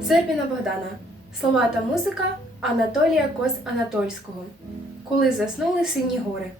Зербіна Богдана. Слова та музика Анатолія Кос Анатольського. Коли заснули сині гори.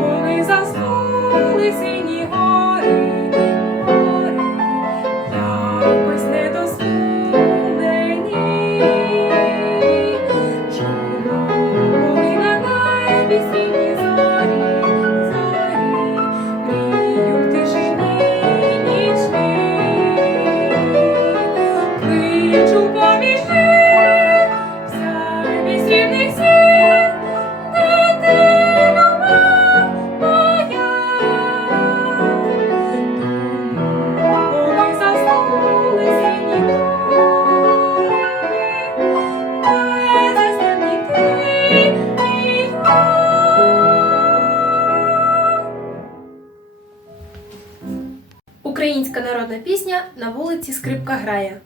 Вони заснули сі. Українська народна пісня на вулиці Скрипка грає.